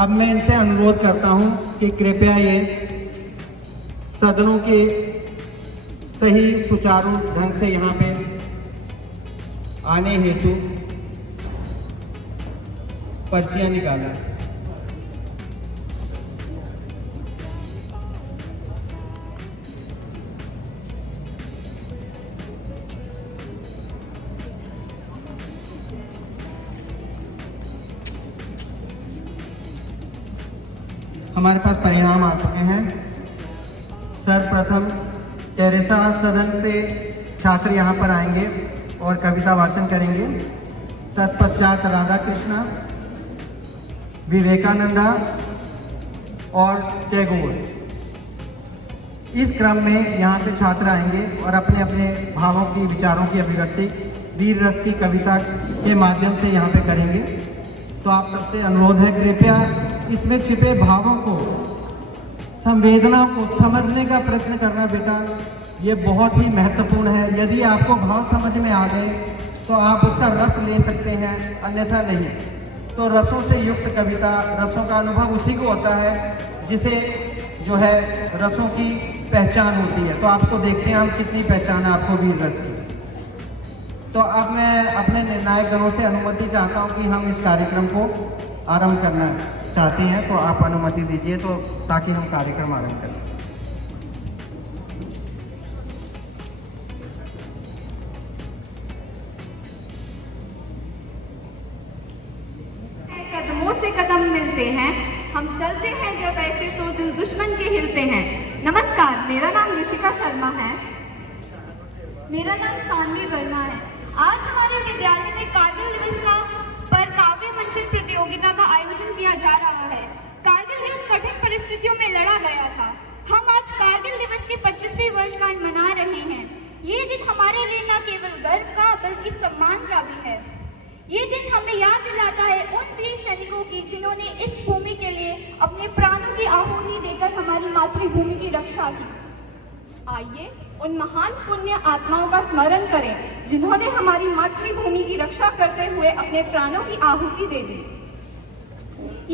अब मैं इनसे अनुरोध करता हूं कि कृपया ये सदनों के सही सुचारू ढंग से यहाँ पे आने हेतु पर्चियां निकालें। हमारे पास परिणाम आ चुके हैं। सर्वप्रथम टेरेसा सदन से छात्र यहाँ पर आएंगे और कविता वाचन करेंगे। तत्पश्चात राधा कृष्णा, विवेकानंदा और टैगोर, इस क्रम में यहाँ से छात्र आएंगे और अपने अपने भावों की, विचारों की अभिव्यक्ति वीर रस की कविता के माध्यम से यहाँ पे करेंगे। तो आप सबसे अनुरोध है, कृपया इसमें छिपे भावों को, संवेदना को समझने का प्रयत्न करना बेटा, ये बहुत ही महत्वपूर्ण है। यदि आपको भाव समझ में आ गए तो आप उसका रस ले सकते हैं, अन्यथा नहीं। तो रसों से युक्त कविता, रसों का अनुभव उसी को होता है जिसे जो है रसों की पहचान होती है। तो आपको देखते हैं हम कितनी पहचान है आपको वीर रस की। तो अब मैं अपने निर्णायक गणों से अनुमति चाहता हूं कि हम इस कार्यक्रम को आरंभ करना चाहते हैं। तो आप अनुमति दीजिए तो ताकि हम कार्यक्रम आरंभ कर सकें। कदमों से कदम मिलते हैं, हम चलते हैं जब ऐसे तो दिल दुश्मन के हिलते हैं। नमस्कार, मेरा नाम ऋषिका शर्मा है। मेरा नाम सानवी वर्मा है। आज हमारे विद्यालय में कारगिल दिवस पर काव्य मंचन प्रतियोगिता का आयोजन किया जा रहा है। कारगिल युद्ध कठिन परिस्थितियों में लड़ा गया था। हम आज कारगिल दिवस की 25वीं वर्षगांठ मना रहे हैं। ये दिन हमारे लिए न केवल गर्व का बल्कि सम्मान का भी है। ये दिन हमें याद दिलाता है उन वीर सैनिकों की जिन्होंने इस भूमि के लिए अपने प्राणों की आहुति देकर हमारी मातृभूमि की रक्षा की। आइए उन महान पुण्य आत्माओं का स्मरण करें जिन्होंने हमारी मातृभूमि की रक्षा करते हुए अपने प्राणों की आहुति दे दी।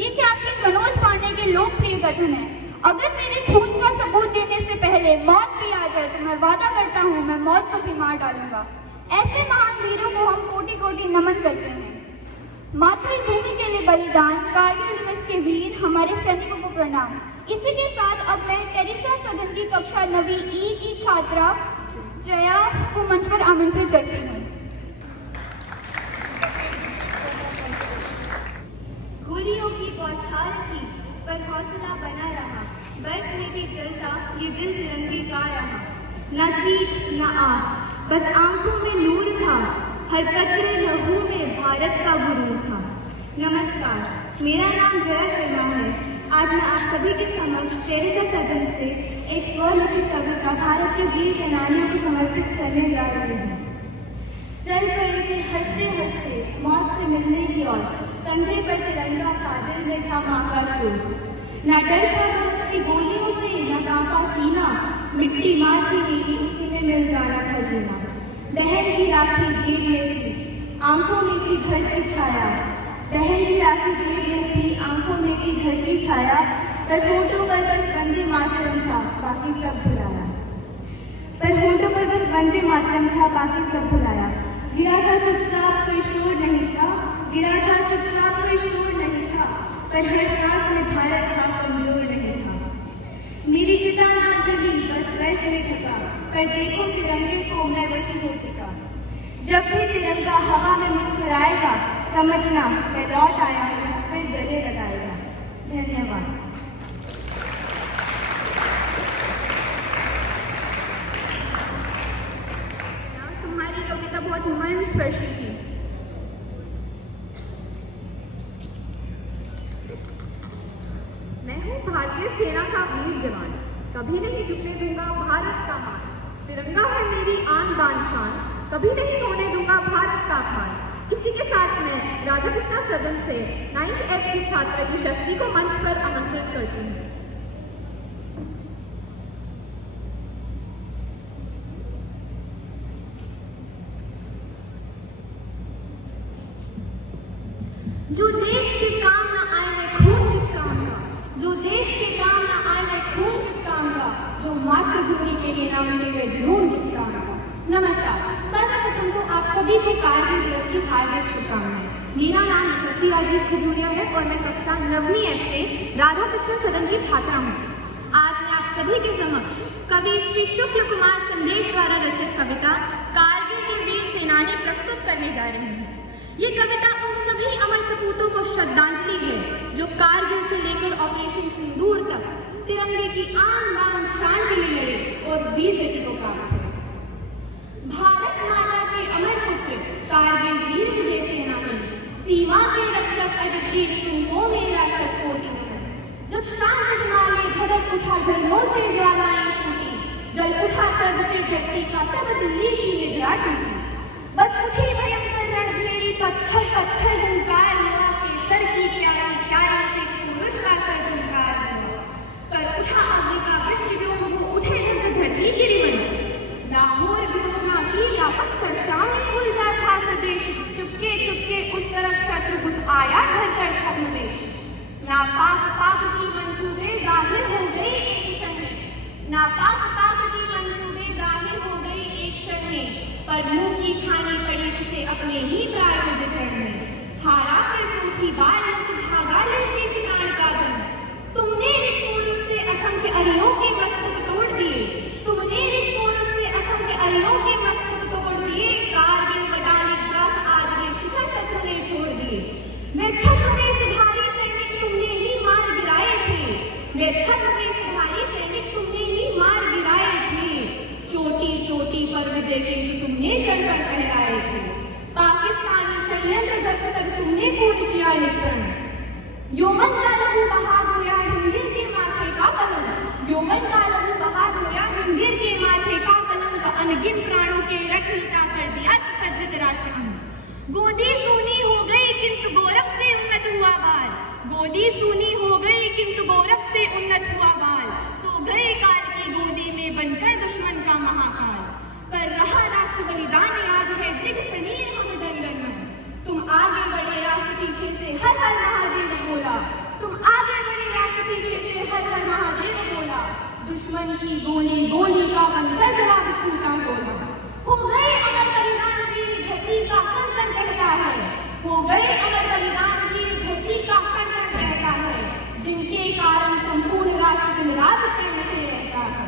ये कैप्टन मनोज पांडे के लोकप्रिय कथन है, अगर मेरे खून का सबूत देने से पहले मौत भी आ जाए तो मैं वादा करता हूँ मैं मौत को भी मार डालूंगा। ऐसे महान वीरों को हम कोटि कोटि नमन करते हैं। मातृभूमि के लिए बलिदान, कारगिल दिवस के वीर, हमारे सैनिकों को प्रणाम। इसी के साथ अब मैं टेरेसा सदन की कक्षा 9वीं ई की छात्रा जया को मंच पर आमंत्रित करती हूँ। गोलियों की बौछार थी पर हौसला बना रहा, बर्फ में भी जलता ये दिल तिरंगे का रहा। न चीख न आह, बस आंखों में नूर था, हर कतरे लहू में भारत का गुरूर था। नमस्कार, मेरा नाम जया शर्मा है। आज मैं आप सभी के समक्ष टेरेसा सदन से एक स्वलिखित कविता भारत के वीर सेनानियों को समर्पित करने जा रही हूँ। चल पड़े थे हंसते हंसते मौत से मिलने की ओर, कंधे पर तिरंगा था, दिल में था माँ का शोर। न डर था बरसती गोलियों से, न कांपा सीना, मिट्टी माँ थी मेरी, उसी में मिल जाना था जीना। बहन की राखी जेब में थी, आंखों में थी घर की छाया। बहन की राखी जेब में थी, आंखों में थी घर की छाया। पर होठों पर बस वंदे मातरम था, बाकी सब भुलाया। पर होठों पर बस वंदे मातरम था, बाकी सब भुलाया। गिरा था चुपचाप, कोई शोर नहीं था, गिरा था चुपचाप, कोई शोर नहीं था, पर हर सांस में भारत था, कमजोर नहीं था। मेरी चिता ना जली, बस बर्फ में ढका, पर देखो तिरंगे को मैं वही हो टिका। जब भी तिरंगा हवा में मुस्कुराएगा, समझना मैं लौट आया हूँ, फिर गले लगाएगा। धन्यवाद। तुम्हारी योग्यता बहुत मर्मस्पर्शी थी। मैं हूँ भारतीय सेना का वीर जवान, कभी नहीं झुकने दूंगा भारत का मान। तिरंगा है मेरी आन बान शान, कभी नहीं होने दूंगा भारत का अपमान। इसी के साथ मैं राधा कृष्णा सदन से 9th F की छात्रा यशस्वी को मंच पर आमंत्रित करती हूँ। जो देश के काम न आए मैं खून किसका जो मातृभूमि के लिए न मिलेंगे जुनून किस काम का। नमस्कार, सर्वप्रथम तो आप सभी को कारगिल दिवस की हार्दिक शुभकामनाएं। मेरा नाम यशस्वी राजीव खजूरिया है और मैं कक्षा 9वीं F से राधा कृष्ण सदन की छात्रा हूँ। आज मैं आप सभी के समक्ष कवि श्री शुक्ल कुमार संदेश द्वारा रचित कविता कारगिल के वीर सेनानी प्रस्तुत करने जा रही हूँ। ये कविता उन सभी अमर सपूतों को श्रद्धांजलि है जो कारगिल से लेकर ऑपरेशन सिंदूर तक तिरंगे की आन बान शान के लिए लड़े और वीर गति को प्राप्त हुए। भारत माता के अमर पुत्र कारगिल वीर विजय सेनानी, सीमा के रक्षक अजय वीर, तुम हो मेरा शतकोटि नमन। जब शांत हिमालय झड़क उठा, झरनों से ज्वालाएं फूटी, जल उठा सर्व से धरती का, तब दिल्ली की निद्रा टूटी। बच उठी भयंकर रणभेरी, पत्थर पत्थर हुंकार हुआ, केसर की प्यारी प्यारी से पुरुष का सर झुंकार हुआ। कर उठा अग्नि का वृष्टि व्योम, हो उठे रंग धरती गिरिवन। लाहौर घोषणा की व्यापक चर्चा में उलझा था स्वदेश, चुपके चुपके उस तरफ शत्रु घुस आया घर कर छद्मवेश। नापाक पाक की मंसूबे जाहिर हो गई एक क्षण में, नापाक पाक की मंसूबे जाहिर हो गई एक क्षण में, पर मुंह की खानी पड़ी उसे अपने ही प्रायोजित रण में। हारा फिर चौथी बार मुक्त भागा ले शेष प्राण का दम, तुमने निष्ठुर से असंख्य अरियों के मस्तक तोड़ दिए, तुमने निष्ठुर से असंख्य अरियों के मस्तक तोड़ दिए। कारगिल बटालिक दास आज वे शिखर शत्रु ने छोड़ दिए। वे छद्मवेशधारी सैनिक तुमने ही मार गिराए थे, वे छद्मवेशधारी सैनिक तुमने ही मार गिराए थे। चोटी चोटी पर विजय के तुमने चढ़कर फहराए थे, पाकिस्तानी षड्यंत्र दस्तक तुमने पूर्ण किया निष्फल। यौवन का लहू बहा धोया हिमगिर के माथे का कलम, यौवन का लहू बहा धोया हिमगिर के माथे का कलम, का अनगिन प्राणों के रख लुटा कर दिया सज्जित राष्ट्र हम। गोदी सूनी हो गई किंतु गौरव से उन्नत हुआ बाल, गोदी सूनी हो गई किंतु गौरव से उन्नत हुआ बाल। सो गए काल की गोदी में बनकर दुश्मन का महाकाल, पर रहा राष्ट्र बलिदान याद है दिग सनीर हम जंगल में। तुम आगे बढ़े राष्ट्र पीछे से हर हर महादेव बोला, तुम आगे बढ़े राष्ट्र पीछे से हर हर महादेव बोला। दुश्मन की गोली गोली का बनकर जवाब छूटा बोला। हो गए अमर बलिदान वीर धरती का कण कण कहता है, हो गए अमर बलिदान वीर धरती का कण कण कहता है, जिनके कारण संपूर्ण राष्ट्र दिन रात चैन से रहता है।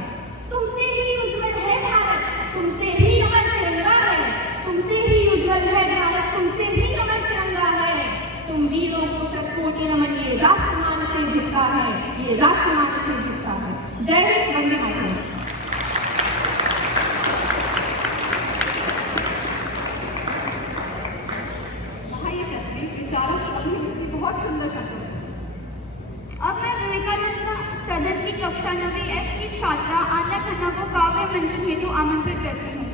तुमसे ही उज्जवल है भारत, तुमसे ही अमर तिरंगा है, तुमसे ही उज्जवल है भारत, तुमसे ही अमर तिरंगा है। तुम वीरों को शतकोटि नमन, ये राष्ट्रमान से झुकता है, ये राष्ट्रमान से झुकता है। जय हिंद, वंदे मातरम। विचारों की अभिव्यक्ति बहुत सुंदर शब्द है। अब मैं विवेकानंद सदन की कक्षा 9वीं F की छात्रा आन्या खन्ना को काव्य मंचन हेतु आमंत्रित करती हूँ।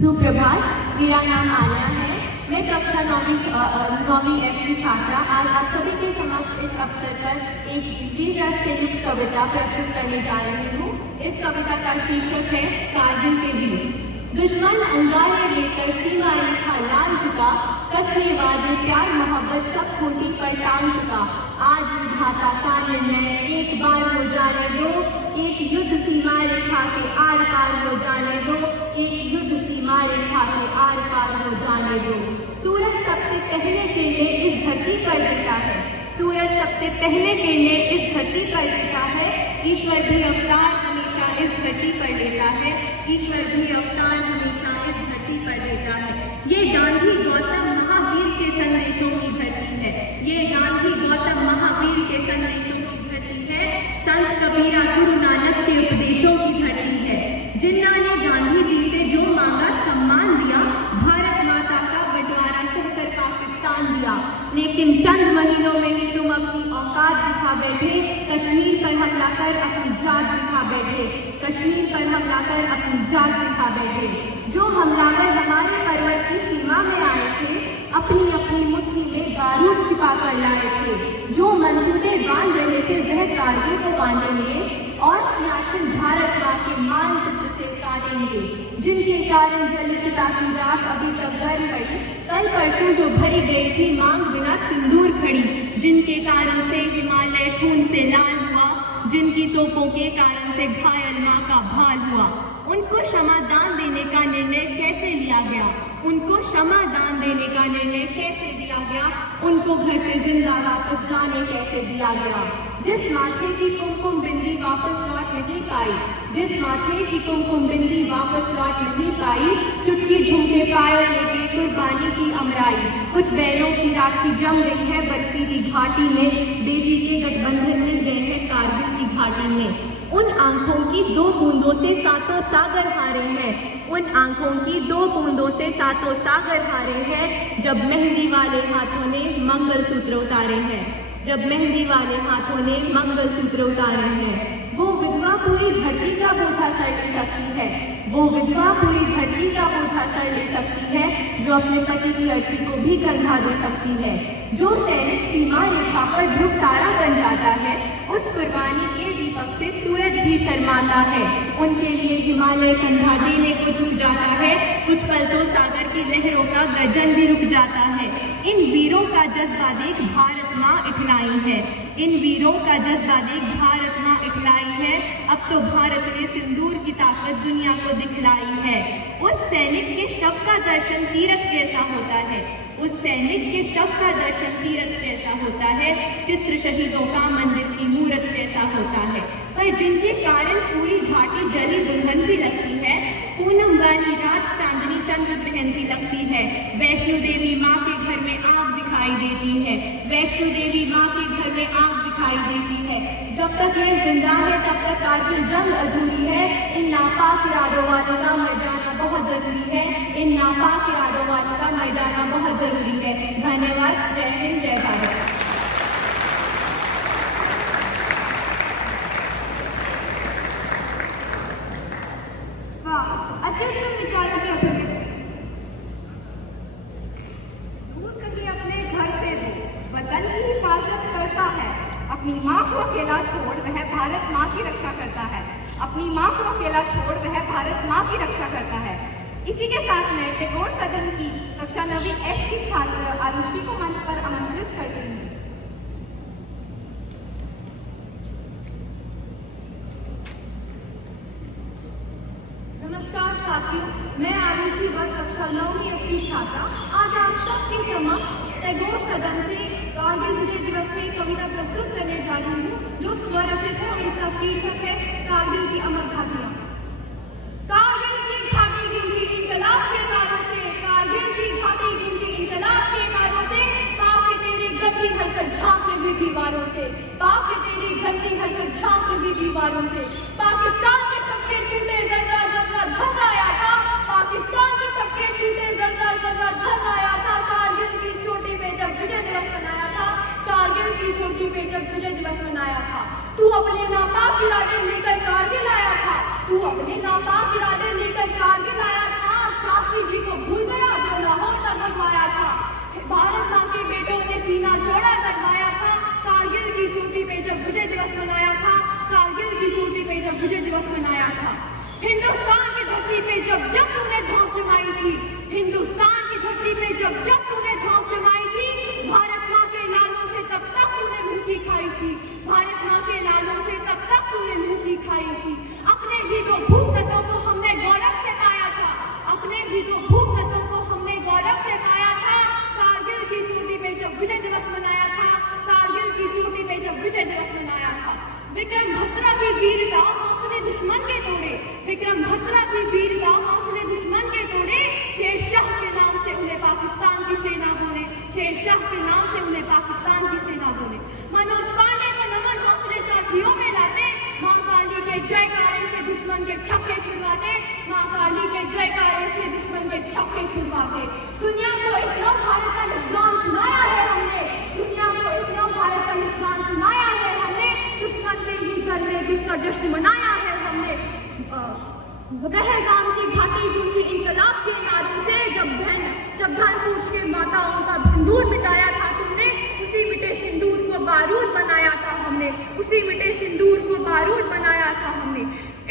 सुप्रभात, मेरा नाम आन्या है। मैं कक्षा 9वीं F की छात्रा आज आप सभी के समक्ष इस अवसर पर एक वीर रस से युक्त कविता प्रस्तुत करने जा रही हूँ। इस कविता का शीर्षक है कारगिल के वीर। दुश्मन अंगारे लेकर सीमा रेखा लांघ चुका, कसने वादे प्यार मोहब्बत सब खूंटी पर टांग चुका। आज विधाता का निर्णय एक बार हो जाने दो, एक युद्ध सीमा रेखा के आर पार हो जाने दो, एक युद्ध सीमा रेखा के आर पार हो जाने दो। सूरज सबसे पहले किरणें इस धरती पर देता है, सूरज सबसे पहले किरणें इस धरती पर देता है। ईश्वर भी अवतार हमेशा इस धरती पर लेता है, ईश्वर भी अवतार हमेशा इस धरती पर लेता है। ये गांधी गौतम महावीर के संदेशों की धरती है, ये गांधी गौतम महावीर के संदेशों की धरती है। संत कबीरा गुरु नानक के उपदेशों की धरती है। जिन्ना ने गांधी जी से जो मांगा सम्मान दिया, भारत माता का बंटवारा सहकर पाकिस्तान दिया। लेकिन चंद महीनों में ही तुम अपनी औकात दिखा बैठे, कश्मीर पर हमला कर अपनी जात दिखा बैठे, कश्मीर पर हमला कर अपनी जात दिखा बैठे। जो हमलावर हमारे पर्वत की सीमा में आए थे, अपनी अपनी मुट्ठी में बारूद छिपा कर लाए थे। जो मंसूबे बांध रहे थे वह कारगिल को बांधेंगे और सियाचिन भारत माँ के मानचित्र से बांटेंगे। जिनके कारण जली चिता की राख अभी तक गर्म पड़ी, कल परसों जो भरी गई थी मांग बिना सिंदूर खड़ी। जिनके कारण से हिमालय खून से लाल हुआ, जिनकी तोपों के कारण से घायल माँ का भाल हुआ। उनको क्षमा दान देने का निर्णय कैसे लिया गया? उनको क्षमा दान देने का निर्णय कैसे दिया गया? उनको घर से जिंदा वापस जाने कैसे दिया गया? जिस माथे की कुमकुम बिंदी वापस लौट नहीं पाई, जिस माथे की कुमकुम बिंदी वापस लौट नहीं पाई, चुटकी झुमके पायल लेके कुर्बानी की अमराई। कुछ बैलों की राखी जम गई है बर्फीली घाटी में, बेटी के गठबंधन मिल गए हैं कारगिल की घाटी में। उन आंखों की 2 बूंदों से सातों सागर हारे हैं, उन आंखों की 2 बूंदों से सातों सागर हारे हैं, जब मेहंदी वाले हाथों ने मंगलसूत्र उतारे हैं, जब मेहंदी वाले हाथों ने मंगलसूत्र उतारे हैं। वो विधवा पूरी धरती का बोझा सर ले सकती है, वो विधवा पूरी धरती का बोझा सर ले सकती है, जो अपने पति की अर्थी को भी कंधा दे सकती है। जो सैनिक सीमा रेखा पर ध्रुव तारा बन जाता है, उस कुर्बानी के दीपक से सूरज भी शर्माता है। उनके लिए हिमालय कंधा देने को झुक जाता है, कुछ पल तो सागर की लहरों का गर्जन भी रुक जाता है। इन वीरों का जज्बा देख भारत माँ इठलाई है, इन वीरों का जज्बा देख भारत माँ इठलाई है। अब तो भारत ने सिंदूर की ताकत दुनिया को दिखलाई है। उस सैनिक के शव का दर्शन तीर्थ जैसा होता है, उस सैनिक के शव का दर्शन तीर्थ जैसा होता है, चित्र शहीदों का मंदिर की मूरत जैसा होता है। पर जिनके कारण पूरी घाटी जली दुल्हन सी लगती है, पूनम वाली रात चांदनी चंद्र बहन सी लगती है। वैष्णो देवी माँ के घर में आग दिखाई देती है, वैष्णो देवी माँ के घर में आग दिखाई देती है। जब तक ये जिंदा है तब तक कारगिल जंग अधूरी है। इन नापाक इरादों वालों का मर जाना बहुत जरूरी है, इन नापाक इरादों वालों का मर जाना बहुत जरूरी है। धन्यवाद। जय हिंद, जय भारत। अत्युत्तम विचारों की अभिव्यक्ति। दूर कहीं अपने घर से वतन की हिफाजत करता है, अपनी माँ को अकेला छोड़ वह भारत माँ की रक्षा करता है, अपनी माँ को अकेला छोड़ वह भारत माँ की रक्षा करता है। इसी के साथ मैं टैगोर सदन की कक्षा 9वीं F की छात्र आरुषि को मंच पर आमंत्रित करती हूँ। नमस्कार साथियों, मैं आरुषि वर्ग कक्षा 9वीं F की छात्रा आज आप सबके समक्ष टैगोर सदन से कारगिल विजय दिवस पे कविता प्रस्तुत करने जा रही हूँ, जो स्वरचित है और इसका शीर्षक है कारगिल की अमर घाटियाँ। कारगिल की घाटी गूंजी इनकलाब के नारों से, कारगिल की घाटी गूंजी इनकलाब के नारों से, पाक के तेरी गंदी हरकत झांक रही दीवारों से, पाक के तेरी गंदी हरकत झांक रही दीवारों से। पाकिस्तान के छक्के छूटे जर्रा जर्रा धर आया था, पाकिस्तान के छक्के छूटे जर्रा जर्रा धर आया था। कारगिल की चोटी पे जब विजय दिवस मनाया था, कारगिल की चोटी पे जब विजय दिवस मनाया था, तू अपने नापाक इरादे लेकर कारगिल आया था, तू अपने नापाक इरादे लेकर कारगिल आया था। शास्त्री जी को भूल गया जो लाहौर तक बनवाया था, भारत माँ के बेटों ने सीना चौड़ा करवाया था। कारगिल की चोटी पे जब विजय दिवस मनाया था, कारगिल की चोटी पे जब विजय दिवस मनाया था। हिंदुस्तान की धरती पे जब जब तूने धौंस जमाई थी, हिंदुस्तान की धरती पे जब जब तूने धौंस जमाई थी, भारत माँ के लालों से तब तक तूने भूखी खाई थी, भारत माँ के लालों से तब तक तूने भूखी खाई थी। अपने ही दो भूख तत्वों को हमने गौरव से पाया था, अपने ही दो भूख तत्वों को हमने गौरव से पाया था। कारगिल की चोटी पे जब विजय दिवस मनाया था, कारगिल की चोटी पे जब विजय दिवस मनाया था। विक्रम भद्रा की वीरता हौसले दुश्मन के तोड़े, विक्रम भद्रा की वीरता हौसले दुश्मन के तोड़े। शेरशाह के नाम से उन्हें पाकिस्तान की सेना बोले, शेरशाह के नाम से उन्हें पाकिस्तान की सेना बोले। मनोज पांडे को नमन हौसले साथियों में लाते, माँ काली के जयकारे से दुश्मन के छक्के छुड़वाते, माँ काली के जयकारे से दुश्मन के छक्के छुड़वाते। दुनिया को इस नव भारत का निष्गान सुनाया है हमने, दुनिया को इस नव भारत का निष्गान सुनाया है हमने। दुश्मन पे ही करने जिसका जश्न मनाया है हमने। पहलगाम की घाटी गूंजी इनकलाब के नारों से, जब धन पूछ के माताओं का सिंदूर मिटाया था तुमने, उसी मिटे सिंदूर को बारूद बनाया था हमने, उसी मिटे सिंदूर को बारूद बनाया था हमने।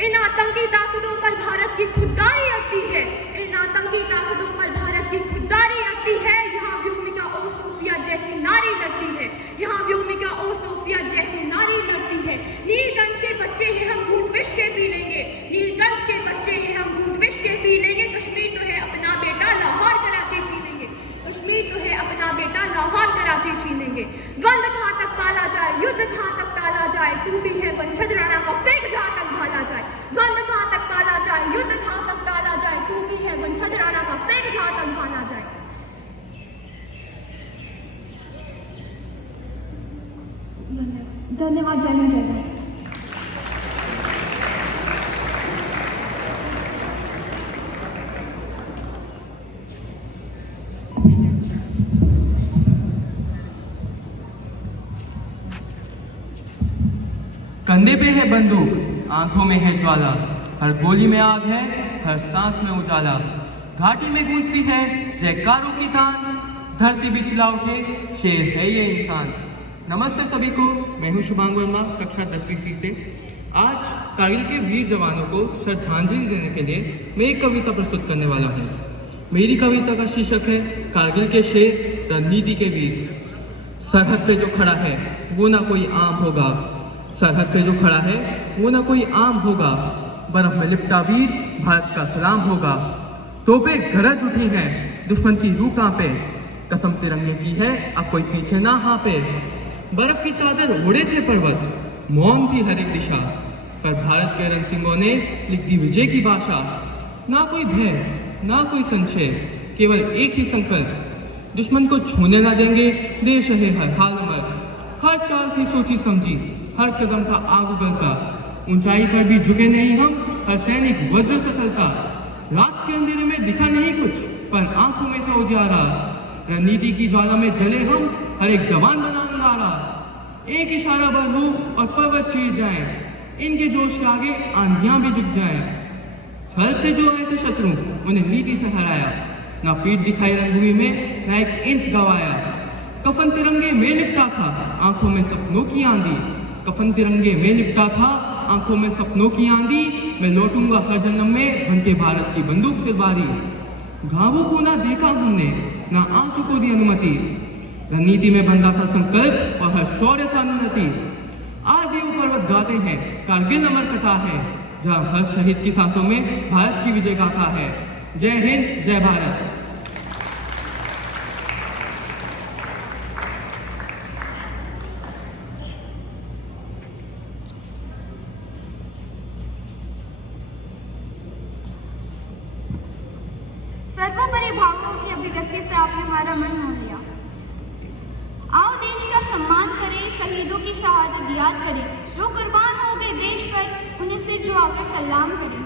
इन आतंकी ताकतों पर भारत की खुददारी अटती है, इन आतंकी ताकतों पर भारत की खुददारी अटती है। यहाँ व्योमिका और सोफिया जैसी नारी लड़ती है, यहाँ व्योमिका और सोफिया जैसी नारी लड़ती है। नीलकंठ के बच्चे हैं हम घूंट विष के पी लेंगे, नीलकंठ के बच्चे हैं हम घूंट विष के पी लेंगे। कश्मीर तो है अपना बेटा, लाहौर कराची छीनेंगे, कश्मीर तो है अपना बेटा, लाहौर कराची छीनेंगे। द्वंद्व कहाँ तक पाला जाए, युद्ध कहाँ तक टाला जाए, तू भी है वंशज राणा का फेंक जहाँ तक भाला जाए। द्वंद्व कहाँ तक पाला जाए, युद्ध कहाँ तक टाला जाए, तू भी है वंशज राणा का फेंक जहाँ तक भाला जाए। धन्यवाद। जय हिंद, जय भारत। कंधे पे है बंदूक, आंखों में है ज्वाला, हर गोली में आग है, हर सांस में उजाला। घाटी में गूंजती है जयकारों की तान, धरती भी चिल्ला उठे, शेर है ये इंसान। नमस्ते सभी को, मैं हूँ शुभांग वर्मा, कक्षा 10वीं सी से। आज कारगिल के वीर जवानों को श्रद्धांजलि देने के लिए मैं एक कविता प्रस्तुत करने वाला हूँ। मेरी कविता का शीर्षक है कारगिल के शेर, रणनीति के वीर। सरहद पे जो खड़ा है वो ना कोई आम होगा, सरहद पे जो खड़ा है वो ना कोई आम होगा, बर्फ में लिपटा वीर भारत का सलाम होगा। तोपे गरज उठी हैं, दुश्मन की रूह कांपे, कसम तिरंगे की है अब कोई पीछे ना हाँपे। बर्फ की चादर ओढ़े थे पर्वत, मौन थी हर एक दिशा, पर भारत के रण सिंहों ने लिख दी विजय की भाषा। ना कोई भय ना कोई संशय, केवल एक ही संकल्प, दुश्मन को छूने ना देंगे, देश है हर हाल अमर। हर चाल थी सोची समझी, हर कदम था आग उगलता, ऊंचाई पर भी झुके नहीं हम, हर सैनिक वज्र से चलता। रात के अंधेरे में दिखा नहीं कुछ, पर आंखों में था उजाला, रणनीति की ज्वाला में जले हम, हर एक जवान बना अंगारा। एक इशारा पर हो और पर्वत चीर जाए, इनके जोश के आगे आंधियां भी झुक जाए। छल से जो आए थे शत्रु, उन्हें नीति से हराया, ना पीठ दिखाई रणभूमि में, ना एक इंच गवाया। कफन तिरंगे में लिपटा था, आंखों में सपनों की आंधी, कफन तिरंगे में लिपटा था, आंखों में सपनों की आंधी। मैं लौटूंगा हर जन्म में, बन के भारत की बंदूक से बारी। घावों को ना देखा हमने, ना आंसू को दी अनुमति, रणनीति में बंधा था संकल्प और हर शौर्य था उन्नति। आज भी पर्वत गाते हैं, कारगिल अमर कथा है, जहाँ हर शहीद की सांसों में भारत की विजय गाथा है। जय हिंद, जय भारत। सर्वोपरि भावों की अभिव्यक्ति से आपने हमारा मन मोह लिया। आओ देश का सम्मान करें, शहीदों की शहादत याद करें, जो कुर्बान हो गए देश पर, उन्हें सिर झुकाकर सलाम करें।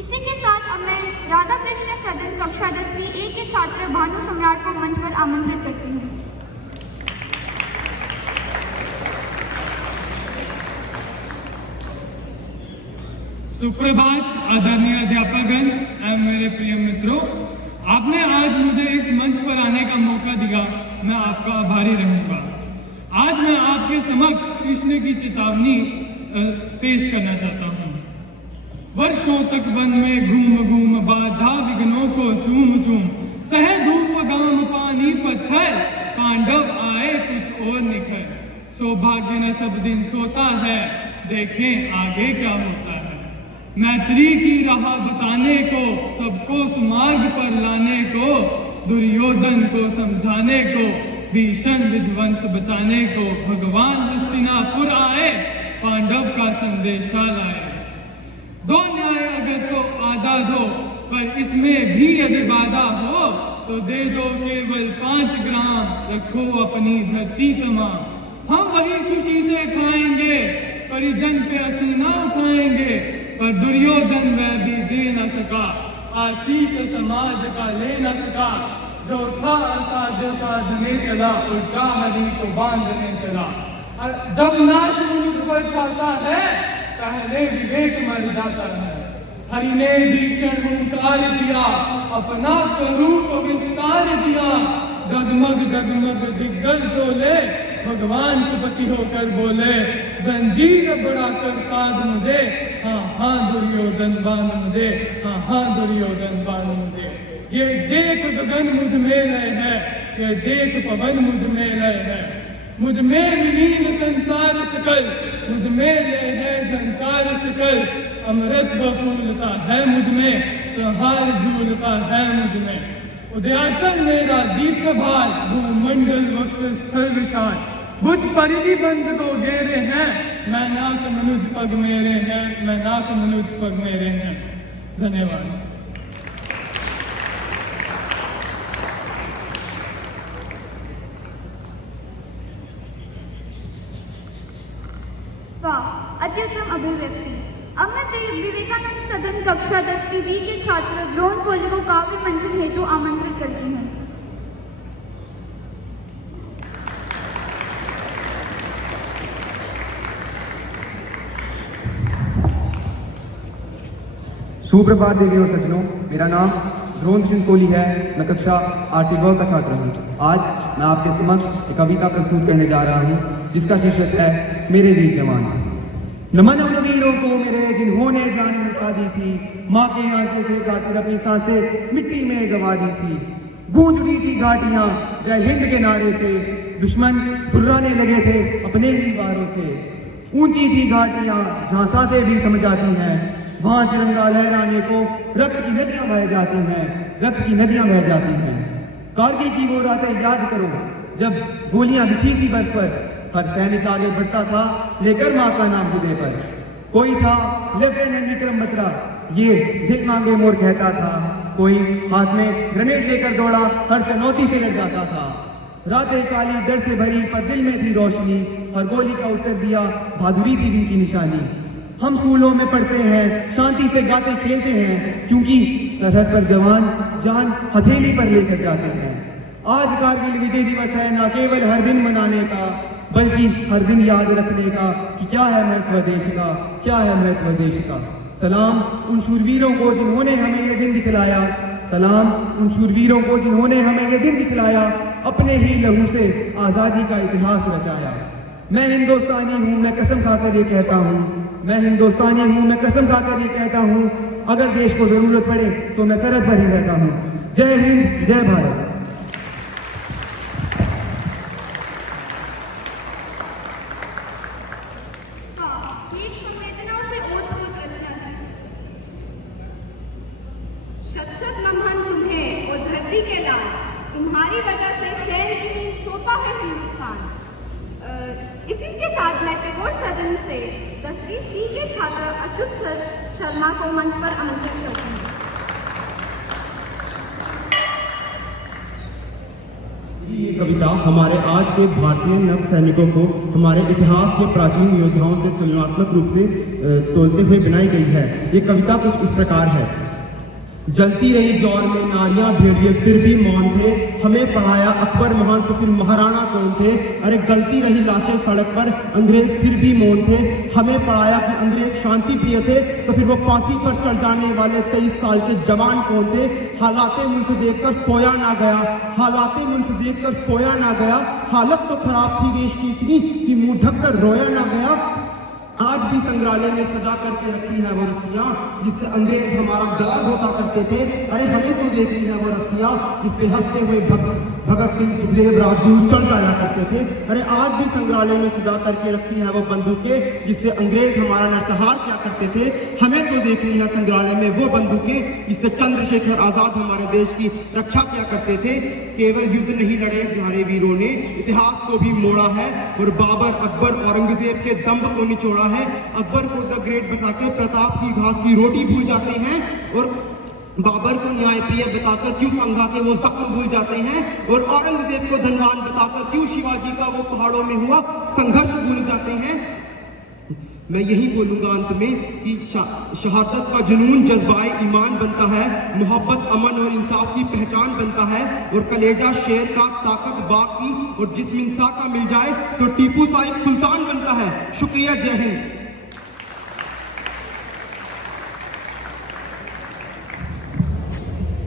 इसी के साथ अब मैं राधा कृष्ण सदन कक्षा 10वीं ए के छात्र भानु सम्राट को मंच पर आमंत्रित करती हूँ। सुप्रभात आदरणीय अध्यापकगण एवं मेरे प्रिय मित्रों, आपने आज मुझे इस मंच पर आने का मौका दिया, मैं आपका आभारी रहूंगा। आज मैं आपके समक्ष कृष्ण की चेतावनी पेश करना चाहता हूँ। वर्षों तक वन में घूम घूम बाधा विघ्नों को चूम चूम, सहे धूप गाम पानी पत्थर, पांडव आए कुछ और निखर। सौभाग्य न सब दिन सोता है, देखें आगे क्या होता है। मैत्री की राह बताने को, सबको सुमार्ग पर लाने को, दुर्योधन को समझाने को, भीषण विध्वंस बचाने को, भगवान हस्तिनापुर आए, पांडव का संदेशा लाए। दो न्याय अगर तो आधा दो, पर इसमें भी यदि बाधा हो, तो दे दो केवल 5 ग्राम, रखो अपनी धरती तमाम। हम वही खुशी से खाएंगे, परिजन पे असीना उठाएंगे, पर दुर्योधन वह भी दे न सका, आशीष समाज का ले न सका। जो था असाध्य साधने चला, उल्टा हरि को बांधने चला। जब नाश मुझ पर छाता है, पहले विवेक मर जाता है। हरि ने भीषण हुंकार दिया, अपना स्वरूप विस्तार दिया। डगमग डगमग दिग्गज डोले, भगवान के पति होकर बोले, जंजीर बढ़ाकर साध मुझे, हाँ हाँ दुर्योधन बांध मुझे, हाँ हाँ दुर्योधन बांध मुझे। ये देख गगन मुझ में लय है, ये देख पवन मुझ में लय है, मुझ में विलीन संसार सकल, मुझ में लय है झंकार सकल, अमृत बफूलता है मुझ में, संहार झूलता है मुझ में। उदयाचल मेरा दीप भार, भूमंडल वक्षस्थल विशाल, बुझ परिधि बंध को घेरे हैं, मैं नाक मनुज पग मेरे हैं, मैं नाक मनुज पग मेरे हैं। धन्यवाद। वाह, अत्युत्तम अभिव्यक्ति। अब मैं विवेकानंद सदन कक्षा 10वीं बी के छात्र द्रोण कोहली को काव्य मंचन हेतु आमंत्रित करती हूँ। सुप्रभात देवी और सज्जनों, मेरा नाम द्रोण सिंह कोहली है। मैं कक्षा 8वीं ब का छात्र हूँ। आज मैं आपके समक्ष एक कविता प्रस्तुत करने जा रहा हूँ जिसका शीर्षक है मेरे वीर जवान। नमन उन वीरों को मेरे जिन्होंने जान मिटा दी थी, माँ के आंसू से गाकर अपनी सांसें मिट्टी में गवा दी थी। गूंज उठी थी घाटियां जय हिंद के नारे से, दुश्मन घुर्राने लगे थे अपने ही वारों से। ऊंची थी घाटियां झांसा से भी थम जाती हैं, वहां तिरंगा लहराने को रक्त की नदियां बह जाती हैं, रक्त की नदियां बह जाती हैं। कारगिल की वो रातें याद करो जब गोलियां बिछी थी बर्फ पर, हर सैनिक आगे बढ़ता था लेकर माँ का नाम हृदय पर। कोई था लेफ्टिनेंट विक्रम बत्रा, ये धिक मांगे मोर कहता था, कोई हाथ में ग्रेनेड लेकर दौड़ा हर चुनौती से लड़ जाता था। रातें काली डर से भरी पर दिल में थी रोशनी, हर गोली का उत्तर दिया बहादुरी थी जिनकी निशानी। हम स्कूलों में पढ़ते हैं, शांति से गाते खेलते हैं, क्योंकि सरहद पर जवान जान हथेली पर लेकर जाते हैं। आज कारगिल विजय दिवस है न केवल हर दिन मनाने का, बल्कि हर दिन याद रखने का कि क्या है महत्व देश का, क्या है महत्व देश का। सलाम उन शूरवीरों को जिन्होंने हमें ये दिन दिखलाया, सलाम उन शूरवीरों को जिन्होंने हमें ये दिन दिखलाया, अपने ही लहू से आजादी का इतिहास रचाया। मैं हिंदुस्तानी हूँ, मैं कसम खाकर ये कहता हूँ, मैं हिंदुस्तानी हूँ, मैं कसम खाकर ये कहता हूँ, अगर देश को जरूरत पड़े तो मैं सरहद पर ही रहता हूँ। जय हिंद, जय भारत। शत नमन तुम्हें ओ धरती के लाल, तुम्हारी वजह से चैन की नींद सोता है हिंदुस्तान। इसी के साथ मैं टैगोर सदन से 10वीं सी के छात्र अच्युत शर्मा को मंच पर आमंत्रित करती हूँ। ये कविता हमारे आज के भारतीय नव सैनिकों को हमारे इतिहास के प्राचीन योद्धाओं से तुलनात्मक रूप से तोलते हुए बनाई गई है। ये कविता कुछ इस प्रकार है। जलती रही दौर में नारियां भेड़िए फिर भी मौन थे, हमें पढ़ाया अकबर महान तो फिर महाराणा कौन थे। अरे गलती रही लाशें सड़क पर, अंग्रेज फिर भी मौन थे, हमें पढ़ाया कि अंग्रेज शांति प्रिय थे तो फिर वो फांसी पर चढ़ जाने वाले 23 साल के जवान कौन थे। हालाते मुल्क देखकर सोया ना गया, हालाते मुल्क देखकर सोया ना गया, हालत तो खराब थी देश की इतनी कि मुंह ढककर रोया ना गया। आज भी संग्रहालय में सजा करके रखी है वो रस्सियां जिससे अंग्रेज हमारा गला घोटा करते थे। अरे हमें तो देखनी है वो रस्सियां जिसपे हंसते हुए भगत सिंह, सुखदेव, राजगुरु चढ़ जाया करते थे। अरे आज भी संग्रहालय में सजा करके रखी है वो बंदूकें जिससे अंग्रेज हमारा नरसंहार किया करते थे। हमें तो देखनी है संग्रहालय में वो बंदूकें जिससे चंद्रशेखर आजाद हमारे देश की रक्षा किया करते थे। केवल युद्ध नहीं लड़े हमारे वीरों ने, इतिहास को भी मोड़ा है और बाबर, अकबर, औरंगजेब के दंभ को निचोड़ा है। अकबर को द ग्रेट बता के प्रताप की घास की रोटी भूल जाते हैं और बाबर को न्यायप्रिय बताकर क्यों संघा के वो जख्म भूल जाते हैं और औरंगजेब को धनवान बताकर क्यों शिवाजी का वो पहाड़ों में हुआ संघर्ष भूल जाते हैं। मैं यही बोलूंगा अंत में कि शहादत का जुनून जज्बाए ईमान बनता है, मोहब्बत अमन और इंसाफ की पहचान बनता है और कलेजा शेर का, ताकत बाग की और जिस्म इंसान का मिल जाए तो टीपू साहिब सुल्तान बनता है। शुक्रिया, जय हिंद।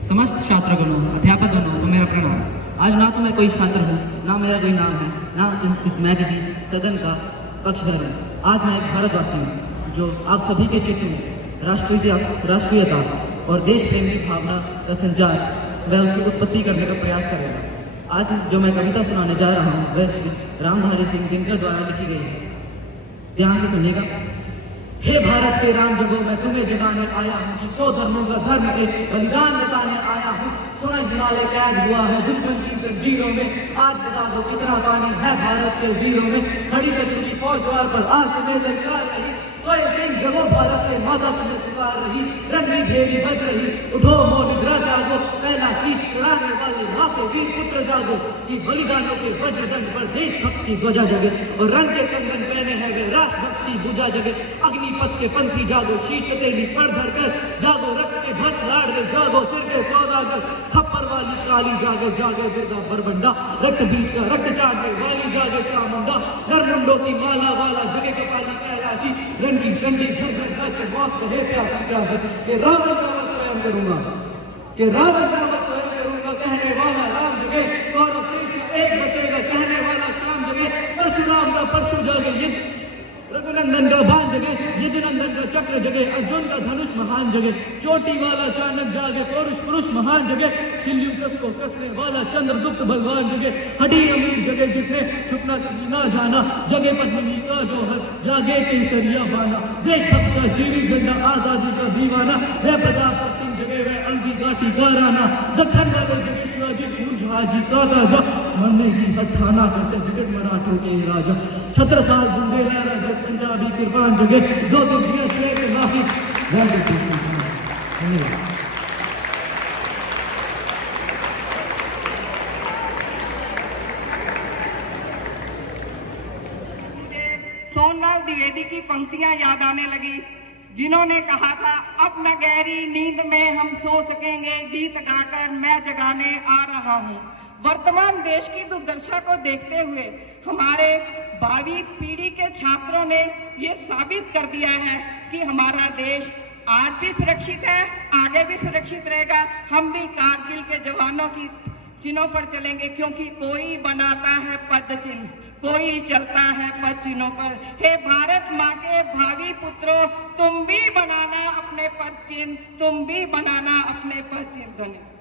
समस्त छात्रगणों, अध्यापकगणों को मेरा प्रणाम। आज ना तो मैं कोई छात्र हूँ, ना मेरा कोई नाम है, ना मैं किसी सदन का पक्षधर हूँ। आज मैं एक भारतवासी हूँ जो आप सभी के चित्त में राष्ट्रीयता और देश प्रेम की भावना का संचार व उसकी उत्पत्ति करने का प्रयास करेगा। आज जो मैं कविता सुनाने जा रहा हूँ वह श्री रामधारी सिंह दिनकर द्वारा लिखी गई है। ध्यान से सुनिएगा। हे भारत के राम जगो, मैं तुम्हें जगाने आया हूँ कि 100 धर्मों का धर्म एक बलिदान बताने आया हूँ। सुना हिमालय कैद हुआ है दुश्मन की जंजीरों में, आज बता दो कितना पानी है भारत के वीरों में। खड़ी शत्रु की फौज द्वार पर आज तुम्हें ललकार रही, सोए सिंह जगो भारत के माता तुम्हें पुकार रही। रंगी भेरी बज रही, उठो मोनिद्रा जागो, पहला शीश उड़ाने वाले माँ के वीर पुत्र जागो। कि बलिदानों के वज्रदंड पर देशभक्त की ध्वजा जगे और रंग के कंगन पहने हैं वे राष्ट्रभक्ति बुझा जगे। अग्निपथ के पंथी जागो, शीश हथेली पर धर कर जागो, रक्त के भक्त लाड़ रे जागो, सिर के सौदागर खप्पर वाली काली जागे, जागे दुर्गा बरबंडा, रक्त बीज का रक्त चाटने वाली जागे चामुंडा। नरमुंडों की माला वाला जगे कपाली कैलाशी, रंगी चंडी घर घर बच मौत कहे प्यासी प्यासी। कि रावण का वध स्वयं करूंगा, कि रावण का वध स्वयं करूंगा, कहने वाला राम जगे, कौरव कृष्ण एक बचेगा, कहने वाला श्याम जगे। परशुराम का परशु जागे, रघुनंदन का बाण जगे, यदुनंदन का चक्र जगे, अर्जुन का धनुष महान जगे। चोटी वाला चाणक जागे, पौरुष पुरुष महान जगे, सिल्यूकस को कसने वाला चंद्रगुप्त बलवान जगे। हडी अमीर जगे जिसने सुपना कभी ना जाना, जगे पद्मिनी का जौहर, जागे केसरिया बाना। देशभक्त का चीरी झंडा, आजादी का दीवाना, वह प्रताप सिंह जगे, वह अलगी घाटी का राना। दखन वाले जगे शिवाजी हाजी का राजा, मरने की हठाना करते विकट मराठों के राजा। 17 साल बुंदेलहरा जग पंजाबी कुर्बान जगे, 2 दिन दिया श्रेय के माफी। धन्यवाद। सोनलाल द्विवेदी की पंक्तियां याद आने लगी, जिन्होंने कहा था अब न गहरी नींद में हम सो सकेंगे, गीत गाकर मैं जगाने आ रहा हूँ। वर्तमान देश की दुर्दशा को देखते हुए हमारे भावी पीढ़ी के छात्रों ने ये साबित कर दिया है कि हमारा देश आज भी सुरक्षित है, आगे भी सुरक्षित रहेगा। हम भी कारगिल के जवानों की चिन्हों पर चलेंगे, क्योंकि कोई बनाता है पद चिन्ह, कोई चलता है पद चिन्हों पर। हे भारत माँ के भावी पुत्रों, तुम भी बनाना अपने पद चिन्ह, तुम भी बनाना अपने पद चिन्ह। धन्यवाद।